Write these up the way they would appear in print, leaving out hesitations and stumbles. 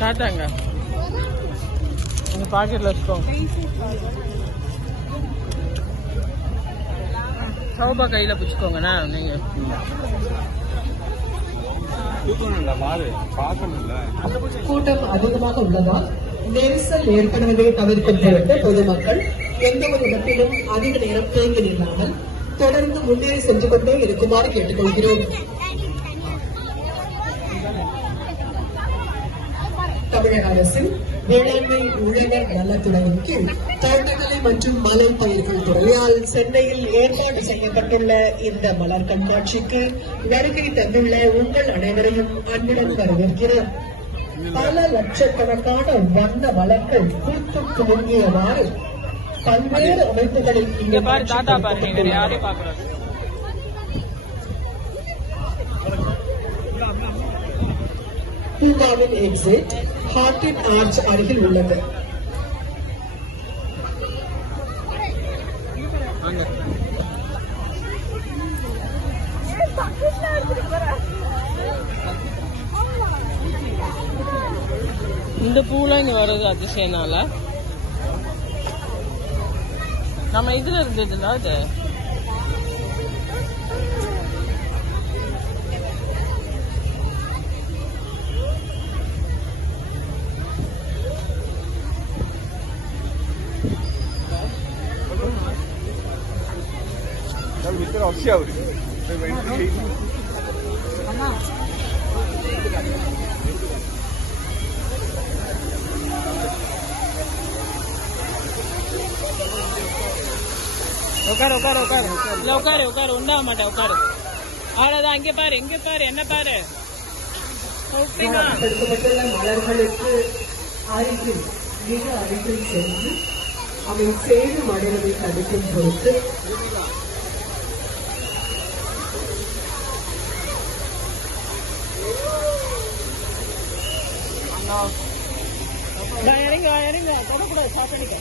காட்டாங்க உங்க பாக்கெட்ல வச்சுக்கோங்க. சௌபா கையில பிடிச்சுக்கோங்கண்ணா. நீங்க கூட்டம் அதிகமாக உள்ளதால் நெரிசல் ஏற்படுவதை தவிர்க்கும் பொருட்டு பொதுமக்கள் எந்த ஒரு இடத்திலும் அதிக நேரம் தேங்கி நில்லாமல் தொடர்ந்து முன்னேறி சென்று கொண்டே இருக்குமாறு கேட்டுக்கொள்கிறோம். தமிழக அரசின் வேளாண்மை உழவர் நலத்துறையின் கீழ் தோட்டக்கலை மற்றும் மலை பயிர்கள் துறையால் சென்னையில் ஏற்பாடு செய்யப்பட்டுள்ள இந்த மலர் கண்காட்சிக்கு வருகை தந்துள்ள உங்கள் அனைவரையும் அன்புடன் வரவேற்கிறோம். பல லட்சக்கணக்கான வண்ண மலர்கள் பூத்து குலுங்கியவாறு பல்வேறு அமைப்புகளில் இங்க பாரு தாத்தா பாரு, வேற யாரையும் பாக்குறாரு. பூங்காவின் எக்ஸிட் ஹார்டின் ஆர்ச் அருகில் உள்ளது. இந்த பூலாம் இங்க வருது அதிசயனால. நம்ம இதுல இருந்ததுல அது உட்காரு உட்காரு உட்காரு இல்ல உட்காரு உட்காரு உண்டாக மாட்டேன் உட்காரு. அவ்வளவுதான். இங்க பாரு இங்க பாரு என்ன பாரு. தடுக்கப்பட்டுள்ள மலர்களுக்கு அருகில் மிக அருகில் சென்று அவை சேரும் அடைவதை தடுக்கும் பொருட்டு இறங்க இறங்க தொடக்கூடாது சாப்பிடுங்க.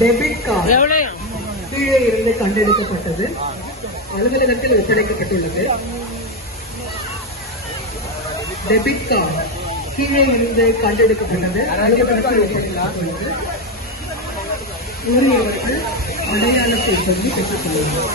டெபிட் கார்டு கீழே இருந்து கண்டெடுக்கப்பட்டது, அலுவலகத்தில் ஒப்படைக்கப்பட்டுள்ளது. டெபிட் கார்டு கீழே இருந்து கண்டெடுக்கப்பட்டது, அலுவலகத்தில் ஒப்படைக்கப்பட்டுள்ளது. உரியவர்கள் அடையாளத்தை சொல்லி பெற்றுக் கொள்ளுங்கள்.